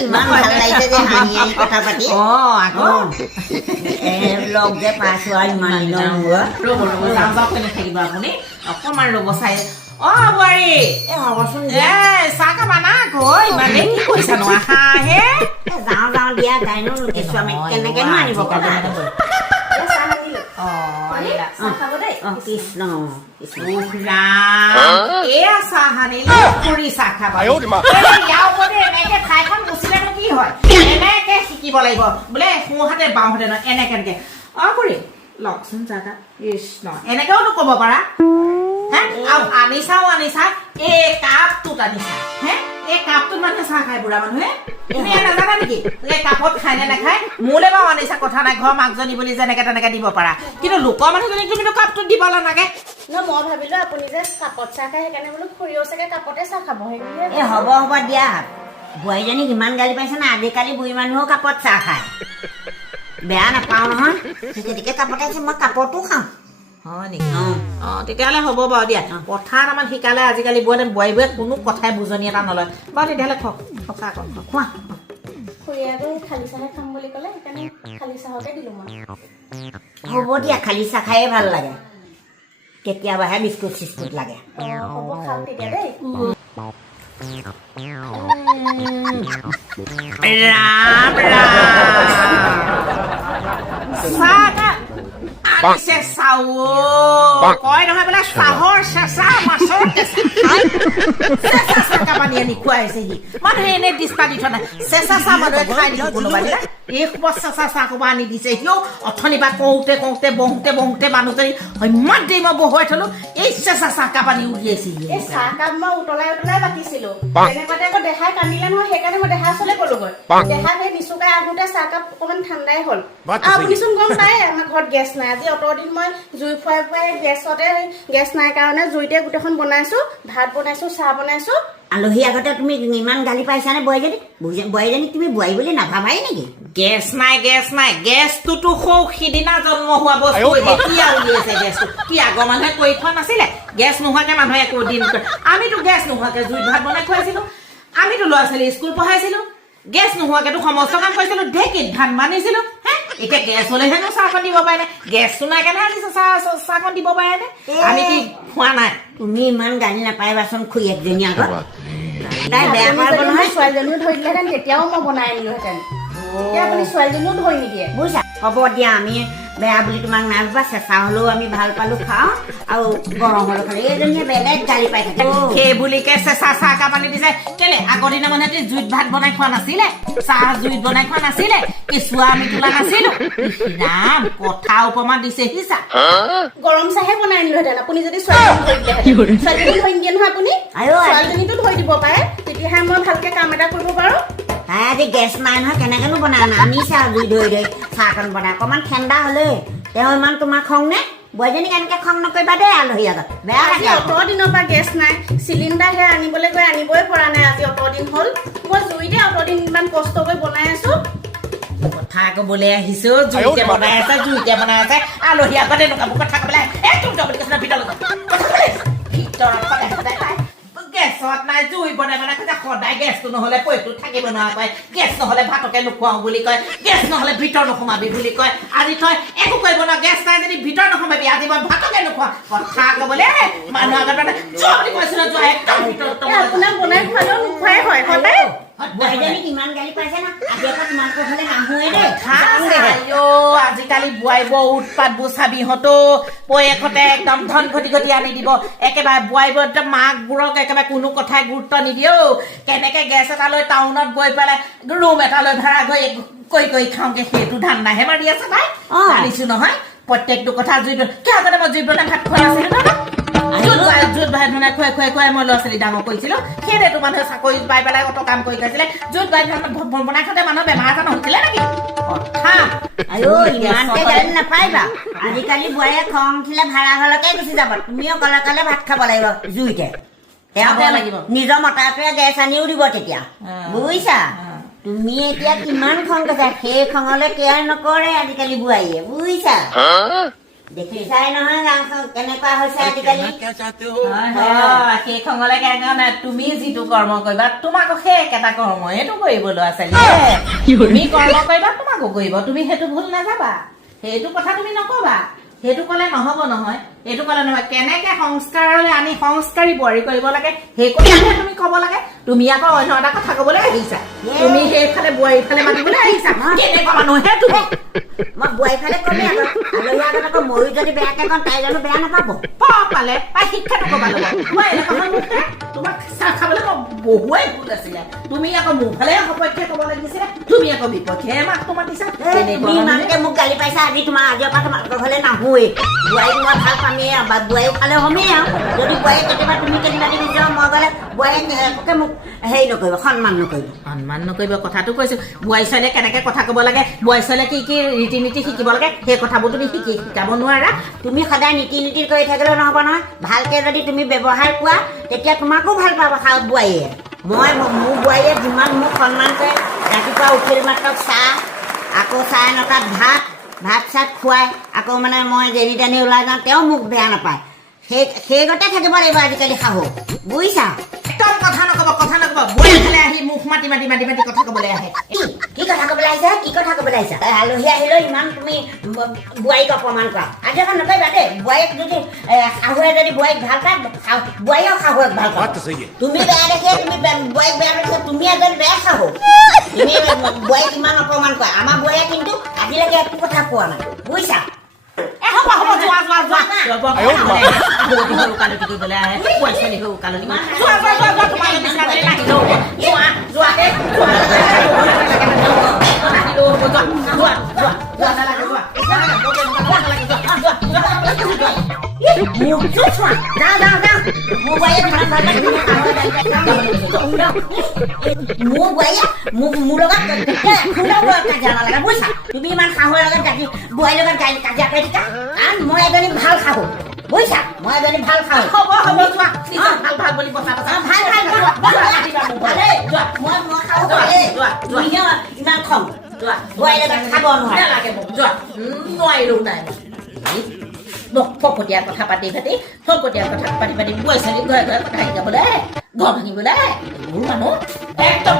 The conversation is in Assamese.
ইমান ভাল লাগিছে যে হাঁহি হাঁহি কথা পাতি আকৌ লগ যে পাইছো আৰু ইমান দিনৰ মূৰত ৰ'ব যাওঁ কেনে থাকিব আপুনি অকণমান ৰ'ব চাই বোৱাৰী হ'বচোন চাহ খাবা না আকৌ ইমানে কি কৰিছানো আহাহে যাওঁ দিয়া গাইনো কেঁচুৱা আমি কেনেকেনো আনিব পাৰোঁ কৃষ্ণ এয়া চাহ আনিলে খুৰী চাহ খাবা ইয়াৰ ওপৰতে এনেকে ঠাইখন গুচিলেনো কি হয় এনেকে শিকিব লাগিব বোলে সোঁহাতে বাওঁহাতে নহয় এনেকে খুৰী লওকচোন চাহ কৃষ্ণ এনেকেওতো ক'ব পাৰা আনিছা এই কাপটোত আনিছা এই কাপটোত মানুহে চাহ খাই বুঢ়া মানুহে তুমি নাজানা নেকি এই কাপত খাই নে নাখায় মোলে বাৰু আনিছা কথা নাই ঘৰ মাকজনী বুলি যেনেকে তেনেকে দিব পাৰা কিন্তু লোকৰ মানুহজনীক তুমিতো কাপটোত দিব নালাগে মই ভাবিলো আপুনি যে কাপত চাহ খাই সেইকাৰণে বোলো খুৰীও চাগে কাপতে চাহ খাব এই হ'ব দিয়া বোৱাৰীজনীক ইমান গালি পাইছে না আজিকালি বুঢ়ী মানুহো কাপত চাহ খায় বেয়া নাপাওঁ নহয় গতিকে কাপতে আছে মই কাপতো খাওঁ হয় নেকি তেতিয়াহ'লে হ'ব বাৰু দিয়া পথাৰত আমাৰ শিকালে আজিকালি বোৱাৰীবোৰে কোনো কথাই বুজনি এটা নলয় বাৰু তেতিয়াহ'লে খোৱা খুৰীয়াটো খালী চাহে খাম বুলি ক'লে সেইকাৰণে খালী চাহকে দিলোঁ মই হ'ব দিয়া খালী চাহ খায়ে ভাল লাগে কেতিয়াবাহে বিস্কুট চিস্কুট লাগে হ'ব খাম তেতিয়া দেই ৰাম কয় নহয় বোলে চাহৰ চেঁচা মাছৰ চেঁচা পানী আনি খুৱাইছে সি মানুহে এনে দিষ্টা দি থোৱা নাই চেঁচা চাহ মানুহে খাই দিব কোনোবা দিনা এই চেঁচা চাহ ক'ব আনি দিছে সিও অথনি পৰা কওঁতে বহুতে মানুহজনী ইমান দেৰি মই বহুৱাই থলো এই চেঁচা চাহ কাপ আনি উলিয়াইছে এই চাহ কাপ মই উতলাই বাকিছিলো তেনেকুৱাতে আকৌ দেহাই কান্দিলে নহয় সেইকাৰণে মই দেহাৰ ওচৰলৈ গ'লোগৈ দেহাক সেই নিচুকাই আহোঁতে চাহকাপ অকণমান ঠাণ্ডাই হ'ল আপুনিচোন গম পায় আমাৰ ঘৰত গেছ নাই আজি অতদিন মই জুই ফুৱাই গেছতে গেছ নাই কাৰণে জুইতে গোটেইখন বনাইছো ভাত বনাইছো চাহ বনাইছো আলহী আগতে তুমি ইমান গালি পাইছানে বোৱাৰীজনীক তুমি বোৱাৰী বুলি নাভাবাই নেকি গেছ নাই গেছটোতো সৌ সিদিনা জন্ম হোৱা বস্তু এতিয়া উলিয়াইছে গেছটো কি আগৰ মানুহে কৰি থোৱা নাছিলে গেছ নোহোৱাকে মানুহে একো দিন আমিতো গেছ নোহোৱাকে জুইত ভাত বনাই খুৱাইছিলো আমিতো ল'ৰা ছোৱালী স্কুল পঢ়াইছিলো গেছ নোহোৱাকেতো সমস্ত কাম কৰিছিলো ঢেঁকীত ধান বান্ধিছিলো এতিয়া গেছ হলেহেনো চাহকণ দিব পাৰে নে গেছটো নাই কাৰণে আজি চাহকণ দিব পাৰে নে আমি কি খোৱা নাই তুমি ইমান গালি নাপাৰিবাচোন খুৰীয়েকজনী আগত তাই বেয়া পাব নহয় ছোৱালীজনীও ধৰি দিলেহেঁতেন তেতিয়াও মই বনাই আনিলোহেঁতেন এতিয়া আপুনি ছোৱালীজনীও ধৰি নিদিয়ে বুজিছা হ'ব দিয়া আমি বেয়া বুলি তোমাক নাই ভাবা চেঁচা হ'লেও আমি ভাল পালো খাওঁ আৰু গৰম হ'লেও খালে এইজনীয়ে বেলেগ গালি পাই থাকে সেই বুলিকে চেঁচা চাহ কাপ আনি দিছে কেলে আগৰ দিনৰ মানুহে জুইত ভাত বনাই খোৱা নাছিলে চাহ জুইত বনাই খোৱা নাছিলে কেঁচুৱা আমি তোলা নাছিলো ৰাম কথা উপমা দিছে সিচা গৰম চাহে বনাই আনিলোহেঁতেন আপুনি যদি ছোৱালীজনী ধৰি নিদিয়ে নহয় আপুনি ছোৱালীজনীতো ধৰি দিব পাৰে তেতিয়াহে মই ভালকে কাম এটা কৰিব পাৰো তাই আজি গেছ নাই নহয় কেনেকেনো বনাই আনিছা জুই ধৰি চাহকণ বনাই অকণমান ঠাণ্ডা হ'লে তেওঁ ইমান তোমাৰ খং নে বোৱাৰীজনীক এনেকে খং নকৰিবা দেই আলহী আগত বেয়া লাগে অতদিনৰ পৰা গেছ নাই চিলিণ্ডাৰ সেয়া আনিবলৈ গৈ আনিবই পৰা নাই আজি অতদিন হ'ল মই জুইতে অতদিন ইমান কষ্ট কৰি বনাই আছো কথা ক'বলৈ আহিছো জুইতে বনাই আছে আলহী আগতে এনেকুৱা কথা ক'বলৈ গেছত নাই জুই বনাই খাইছে সদায় গেছটো নহ'লে পইটো থাকিব নোৱাৰা গেছ নহ'লে ভাতকে নোখোৱাওঁ বুলি কয় গেছ নহ'লে ভিতৰ নোসোমাবি বুলি কয় আজি তই একো কৰিব নোৱাৰ গেছ নাই যদি ভিতৰ নোসোমাবি আজি মই ভাতকে নোখোৱা কথা ক'বলৈ মানুহ আগত মানে যোৱা বুলি কৈছিলো যোৱা একদম ভিতৰত আপোনাক বনাই খোৱালেও নোখোৱাই হয় সদায় বোৱাৰীজনীক ইমান গালি পাইছে না আজি আকৌ তোমালোকৰ ফালে নাহোৱে দেই আজিকালি বোৱাৰীবোৰ উৎপাতবোৰ চাবিহঁতো পয়েকহঁতে একদম ধন ঘটি আনি দিব একেবাৰে বোৱাৰীবোৰ একদম মাকবোৰক একেবাৰে কোনো কথাই গুৰুত্ব নিদিয়ে কেনেকে গেছ এটা লৈ টাউনত গৈ পেলাই ৰুম এটা লৈ ভাড়া কৰি খাওঁগে সেইটো ধান্দাহে মাৰি আছে তাই জানিছো নহয় প্ৰত্যেকটো কথা জুইত কিয় আগতে মই জুইত বনাই ভাত খোৱা নাছিলো জুইত ভাত বনাই খুৱাই মই ল'ৰা ছোৱালী ডাঙৰ কৰিছিলো সেইটোতো মানুহে চাকৰি পাই পেলাই অত কাম কৰি খাইছিলে জুইত ভাত বনাই খাওঁতে মানুহৰ বেমাৰ এটা নহৈছিলে নেকি ইমানকে গালি নাপাৰিবা আজিকালি বোৱাৰীয়ে খং উঠিলে ভাড়া ঘৰলৈকে গুচি যাব তুমিও অকলে ভাত খাব লাগিব জুইতে নিজৰ মতাটোৱে গেছ আনিও দিব তেতিয়া বুজিছা তুমি এতিয়া কিমান খং কৈছা সেই খঙলৈ কেয়াৰ নকৰে আজিকালি বোৱাৰীয়ে বুজিছা দেখিছাই নহয় গাঁওখন কেনেকুৱা হৈছে আজিকালি সেই খঙলে নাই তুমি যিটো কৰ্ম কৰিবা তোমাকো সেই একেটা কৰ্ম সেইটো কৰিব ল'ৰা ছোৱালী তুমি কৰ্ম কৰিবা তোমাকো কৰিব তুমি সেইটো ভুল নাযাবা সেইটো কথা তুমি নকবা সেইটো কলে নহব নহয় এইটো কলে নহয় কেনেকে সংস্কাৰলৈ আনি সংস্কাৰী বোৱাৰী কৰিব লাগে সেই কথাহে তুমি কব লাগে তুমি আকৌ অন্য এটা কথা কবলৈ আহিছা তুমি সেইফালে বোৱাৰীৰ ফালে মাতিবলৈ আহিছা কেনেকুৱা মানুহে তুমি মই বোৱাৰীৰ ফালে কমে আকৌ আলহী আগত আকৌ ময়ো যদি বেয়াকে কওঁ তাই জানো বেয়া নাপাব পালে তাই শিক্ষাটো কবা ল'ব মই এনেকুৱা তোমাক চাহ খাবলৈ মই বহুৱাই ভুল আছিলে তুমি আকৌ মোৰ ফালে সপক্ষে কব লাগিছিলে তুমি আকৌ বিপক্ষে মাকটো মাতিছা তুমি ইমানকে মোক গালি পাইছা আজি তোমাৰ আজিৰ পৰা তোমালোকৰ ঘৰলৈ নাহোৱেই বোৱাৰীক মই ভাল পামেই আৰু বা বোৱাৰীক খালে হ'মেই আৰু যদি বোৱাৰীক কেতিয়াবা তুমি কেতিয়াবা দিবি যাওঁ মই গ'লে বোৱাৰীকে মোক হেৰি নকৰিব সন্মান নকৰিব কথাটো কৈছো বোৱাৰী ছোৱালীয়ে কেনেকে কথা কব লাগে বোৱাৰী ছোৱালীয়ে কি কি ৰীতি নীতি শিকিব লাগে সেই কথাবোৰ তুমি শিকাব নোৱাৰা তুমি সদায় নীতি নীতি কৰি থাকিলেও নহ'ব নহয় ভালকে যদি তুমি ব্যৱহাৰ কোৱা তেতিয়া তোমাকো ভাল পাব বোৱাৰীয়ে মোৰ বোৱাৰীয়ে যিমান মোক সন্মান কৰে ৰাতিপুৱা উঠিল মাত্ৰ চাহ আকৌ 9:30 ভাত চাত খুৱাই আকৌ মানে মই যেনি তেনি ওলাই যাওঁ তেওঁ মোক বেয়া নাপায় সেই গতে থাকিব লাগিব আজিকালি শাহু বুজিছা একদম কথা নকব বোৱাৰী ফালে আহি মুখ মাতি কথা কবলৈ আহে কি কথা কবলৈ আহিছা আলহী আহিলেও ইমান তুমি বোৱাৰীক অপমান কৰা আজি এখন নকৰিবা দেই বোৱাৰীক যদি শাহুৱে যদি বোৱাৰীক ভাল পায় বোৱাৰীও শাহুৱেক ভাল পায় তুমি বেয়া দেখে তুমি বোৱাৰীক বেয়া দেখে তুমি এজন বেয়া শাহু তুমি বোৱাৰীক ইমান অপমান কৰা আমাৰ বোৱাৰীয়ে কিন্তু আজিলৈকে একো কথা কোৱা নাই বুজিছা তুমি ইমান শাহুৰ লগত বোৱাৰীৰ লগত কাজিয়া কৰি থাকা মই এজনী ভাল শাহু বুজিছা মই এজনী ভাল শাহু ভাল বুলি কথা ইমান খং বোৱাৰীৰ লগত খাব নোৱাৰিলো নাই ফকতীয়া কথা পাতি বোৱাৰী ছোৱালী ঘৰে কথা শিকাবলৈ ঘৰ ভাঙিবলৈ মানুহ একদম